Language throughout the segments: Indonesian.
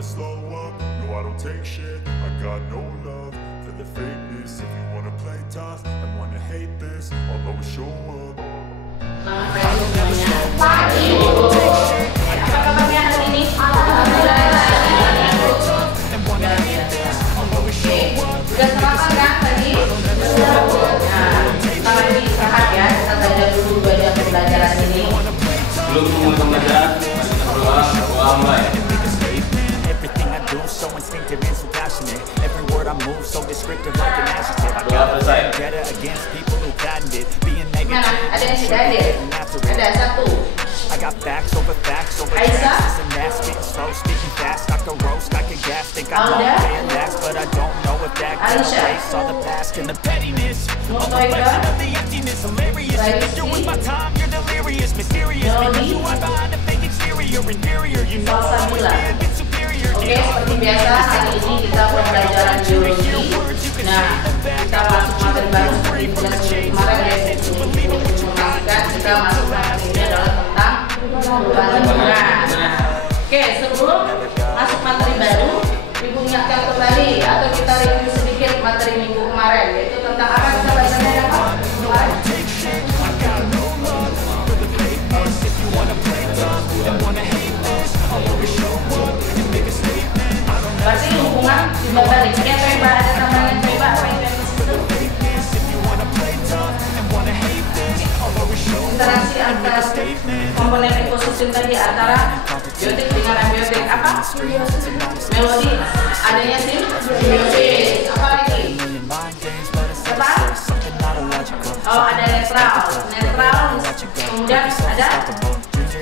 never slow up, no I don't take shit. I got no love for the fakeness. If you wanna play tough and wanna hate this, I'll always show up. Pagi. Apa kabarnya hari ini? Sudah sarapan kan tadi? Nah, kita lagi istirahat ya. Kita belajar dulu bagian pembelajaran ini. Belum mulai pembelajaran, doa mulai. Mana? Ada yang sudah hadir? Ada satu. Aisyah. Alda. Aisyah. Mutoika. Raisi. Salsabila. Oke, seperti biasa hari ini kita pembelajaran biologi. Nah, kita masuk materi baru seperti bulan kemarin ya. Kita masuk materi ini adalah tentang perubahan lingkungan. Oke, sebelum masuk materi baru, Ibu ingatkan kembali atau kita review sedikit materi minggu kemarin, yaitu tentang apa kita belajarnya ya Pak? Berarti hubungan juga balik. Ya, coba ada tambahan coba apa yang dari situ? Interaksi antara komponen ekosistem tadi antara biotik dengan abiotik apa? Melodi. Adanya simbiosis. Apa lagi? Apa? Oh, ada netral. Kemudian ada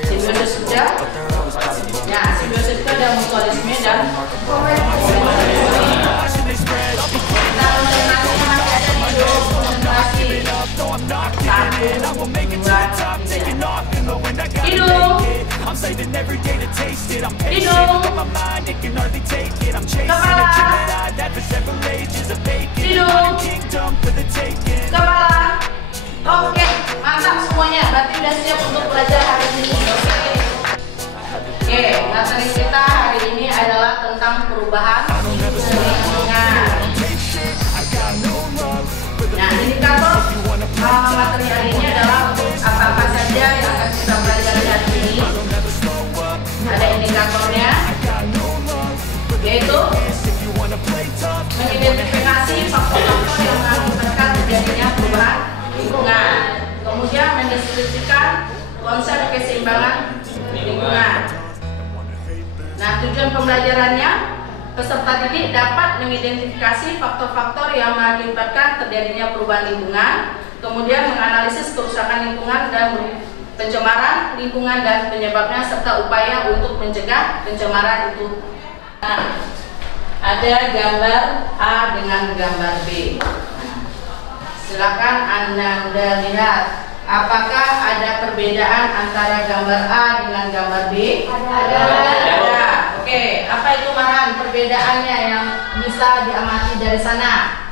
simbiosis sudah. Ya, simbiosis itu ada mutualisme dan kepala. Oke, mantap semuanya. Berarti udah siap untuk belajar hari ini. Oke, materi kita hari ini adalah tentang perubahan lingkungan. Nah, indikator materi hari ini adalah apa saja yang akan kita pelajari hari ini. Ada indikatornya, yaitu mengidentifikasi faktor-faktor yang mengakibatkan terjadinya perubahan lingkungan. Kemudian mendeskripsikan konsep keseimbangan lingkungan. Nah, tujuan pembelajarannya, peserta didik dapat mengidentifikasi faktor-faktor yang mengakibatkan terjadinya perubahan lingkungan, kemudian menganalisis kerusakan lingkungan dan pencemaran lingkungan dan penyebabnya, serta upaya untuk mencegah pencemaran itu. Nah, ada gambar A dengan gambar B. Silakan Anda lihat. Apakah ada perbedaan antara gambar A dengan gambar B? Ada. Oke, apa itu Marhan perbedaannya yang bisa diamati dari sana?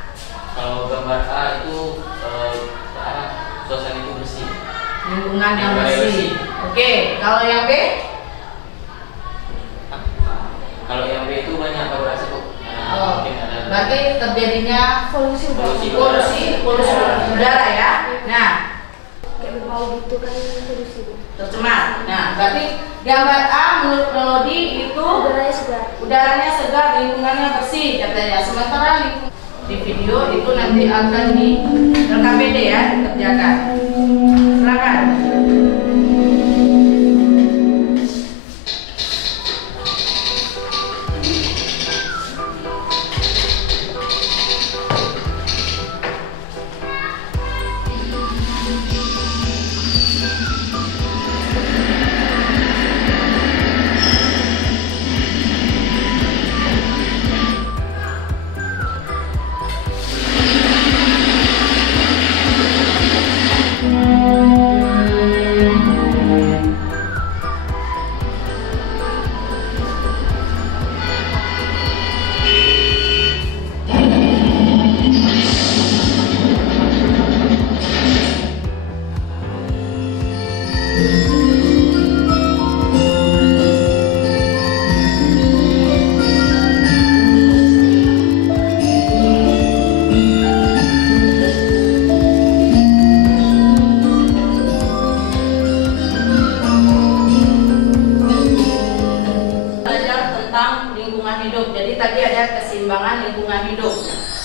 Kalau gambar A itu suasana itu bersih. Lingkungan yang bersih. Oke, kalau yang B? Kalau yang B itu banyak variasi kok. Oh, berarti terjadinya polusi udara ya. Nah, kayak berbau gitu kan, polusi tercemar. Nah, berarti gambar A menurut Melodi itu udaranya segar, lingkungannya bersih katanya. Sementara di video itu nanti akan di LKPD ya dikerjakan. Silakan. hidup. Jadi tadi ada keseimbangan lingkungan hidup.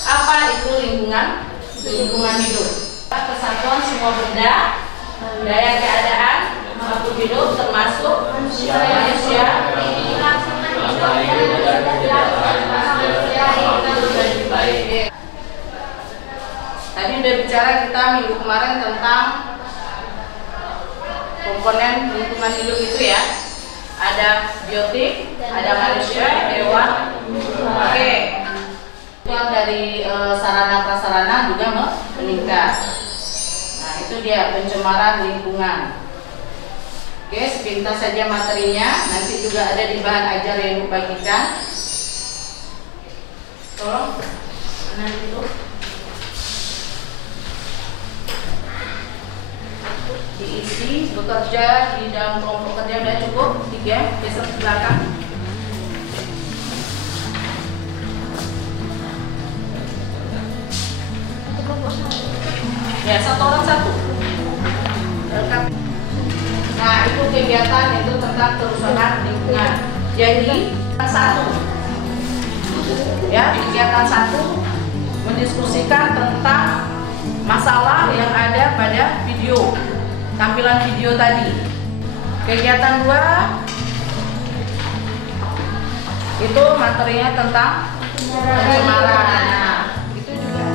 Apa itu lingkungan hidup? Kesatuan semua benda, daya keadaan, makhluk hidup termasuk manusia. Tadi udah bicara kita minggu kemarin tentang komponen lingkungan hidup itu ya. Ada biotik, ada manusia, hewan. Oke. Dari sarana prasarana juga meningkat. Nah, itu dia pencemaran lingkungan. Oke, sepintas saja materinya. Nanti juga ada di bahan ajar yang dibagikan. Tolong, mana itu? Diisi, bekerja di dalam kelompok kerja udah cukup 3, geser ke belakang. Ya, 1 orang 1. Nah, itu kegiatan itu tentang kerusakan lingkungan. Jadi 1, ya, kegiatan 1 mendiskusikan tentang masalah yang ada pada video, tampilan video tadi. Kegiatan 2 itu materinya tentang pencemaran. Nah, itu juga.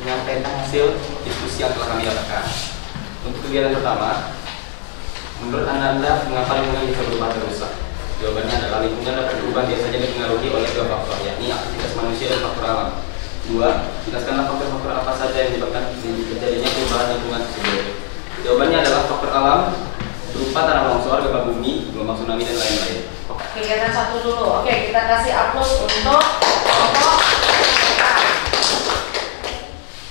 Menyampaikan hasil diskusi yang telah kami dapatkan. Untuk kegiatan pertama, menurut Anda mengapa lingkungan bisa berubah dan rusak? Jawabannya adalah lingkungan dapat berubah biasanya dipengaruhi oleh 2 faktor, yakni aktivitas manusia dan faktor alam. 2. Jelaskanlah faktor-faktor apa saja yang menyebabkan terjadinya perubahan lingkungan tersebut. Jawabannya adalah faktor alam berupa tanah longsor, gempa bumi, gelombang tsunami dan lain-lain. Kegiatan 1 dulu. Oke, kita kasih aplaus untuk kelompok.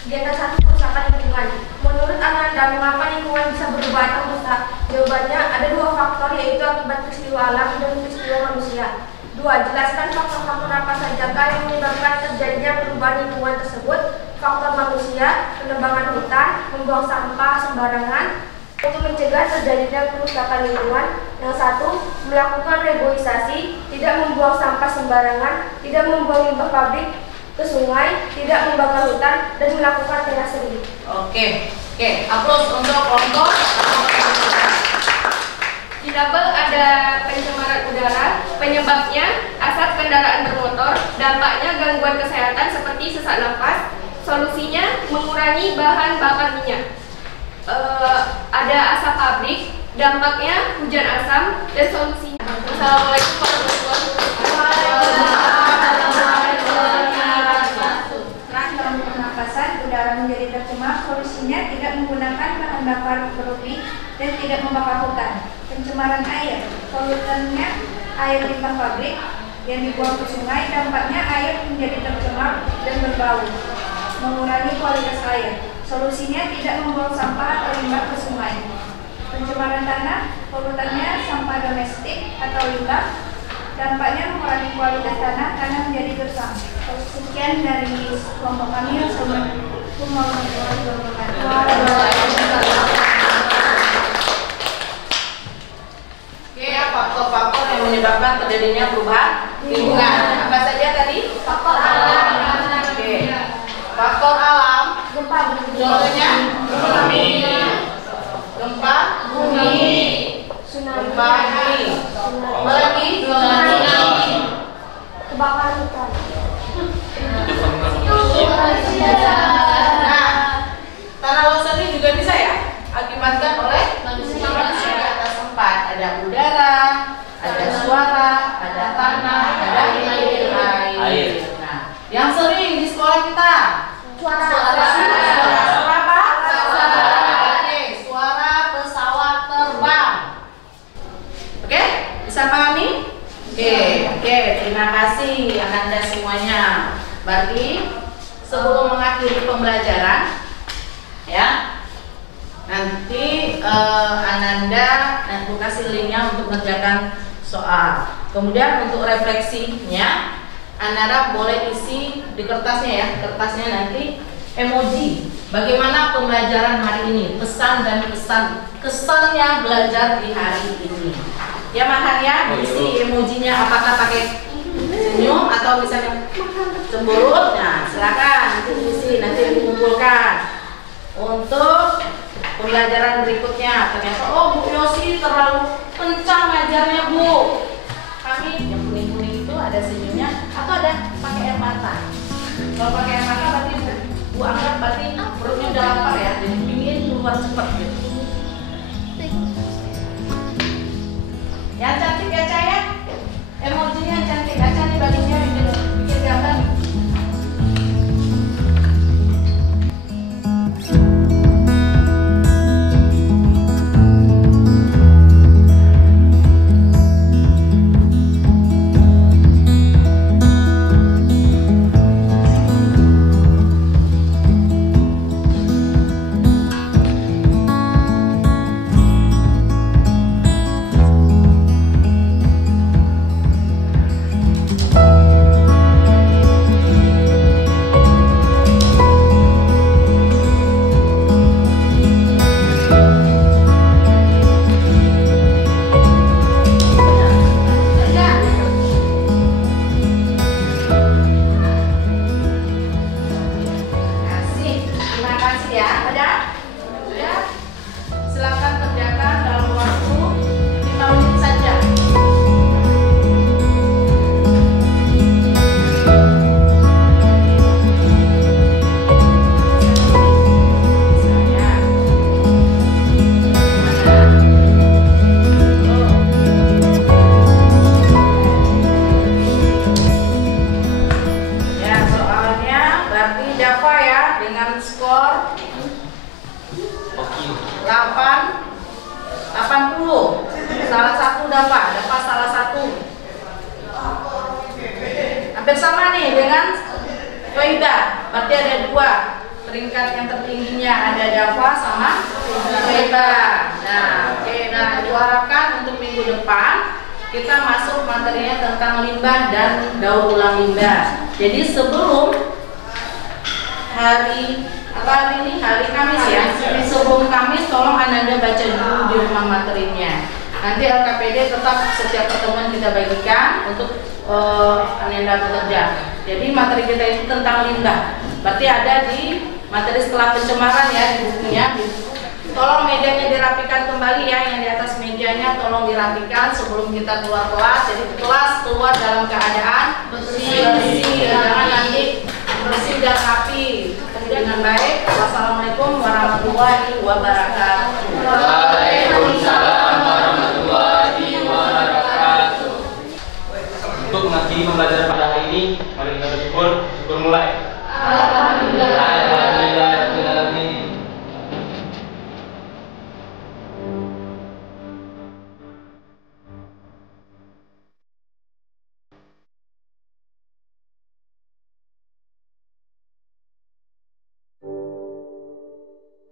Kegiatan 1, kerusakan lingkungan. Menurut Ananda, mengapa lingkungan bisa berubah atau rusak? Jawabannya ada 2 faktor, yaitu akibat peristiwa alam dan peristiwa manusia. 2. Jelaskan faktor-faktor apa sajakah yang menyebabkan terjadinya perubahan lingkungan tersebut. Faktor manusia, penebangan hutan, membuang sampah sembarangan. Untuk mencegah terjadinya kerusakan lingkungan, yang 1, melakukan reboisasi, tidak membuang sampah sembarangan, tidak membuang limbah pabrik ke sungai, tidak membakar hutan, dan melakukan terasering. Oke, aplaus untuk kelompok. Di tabel ada pencemaran udara, penyebabnya asap kendaraan bermotor, dampaknya gangguan kesehatan seperti sesak nafas, solusinya mengurangi bahan bakar minyak. Ada asap pabrik, dampaknya hujan asam, dan solusinya. Assalamualaikum warahmatullahi wabarakatuh. Dalam pernapasan, udara menjadi tercemar, solusinya tidak menggunakan bahan bakar berlebih dan tidak membakar hutan. Pencemaran air, polutannya air limbah pabrik yang dibuang ke sungai, dampaknya air menjadi tercemar dan berbau. Mengurangi kualitas air, solusinya tidak membuang sampah atau limbah ke sungai. Pencemaran tanah, polutannya sampah domestik limbah. Dampaknya mengurangi kualitas tanah karena menjadi gersang. Sekian dari kelompok kami. Assalamualaikum warahmatullahi wabarakatuh. Oke, faktor-faktor yang menyebabkan terjadinya perubahan lingkungan. Apa saja tadi? Faktor alam. Oke. Faktor alam. Gempa Contohnya? Gempa bumi. Gempa bumi. Apa lagi? kebakaran hutan. Nah, tanah longsor ini juga bisa ya akibatkan oleh manusia di atas tempat. Ada udara, ada suara, ada tanah, ada air. Nah, yang sering di sekolah kita Suara. suara apa? Oke, suara pesawat terbang. Oke, bisa pahami? Oke, terima kasih Ananda semuanya. Berarti sebelum mengakhiri pembelajaran, ya, nanti Ananda nanti kasih linknya untuk mengerjakan soal. Kemudian untuk refleksinya, Ananda boleh isi di kertasnya ya. Kertasnya nanti emoji. Bagaimana pembelajaran hari ini? Pesan dan kesannya belajar di hari ini. Ya Mahan ya, isi emojinya apakah pakai senyum atau misalnya cemberut. Nah, silakan nanti isi, nanti dikumpulkan untuk pembelajaran berikutnya. Ternyata Bu Yosi terlalu kencang ngajarnya Bu. Kami yang kuning-kuning itu ada senyumnya atau ada pakai air mata. Kalau pakai air mata berarti Bu anggap berarti perutnya udah lapar ya, jadi ingin keluar cepat gitu. Yang cantik ya Caya, emojinya yang cantik aja nih baginya bikin gambar. Jadi sebelum hari Kamis ya, sebelum Kamis tolong Ananda baca dulu di rumah materinya. Nanti LKPD tetap setiap pertemuan kita bagikan untuk Ananda bekerja. Jadi materi kita itu tentang limbah. Berarti ada di materi setelah pencemaran ya di bukunya. Tolong mejanya dirapikan kembali ya, yang di atas mejanya tolong dirapikan sebelum kita keluar kelas. Jadi kelas keluar dalam keadaan bersih, jangan nanti bersih dan rapi dengan baik. Wassalamualaikum warahmatullahi wabarakatuh.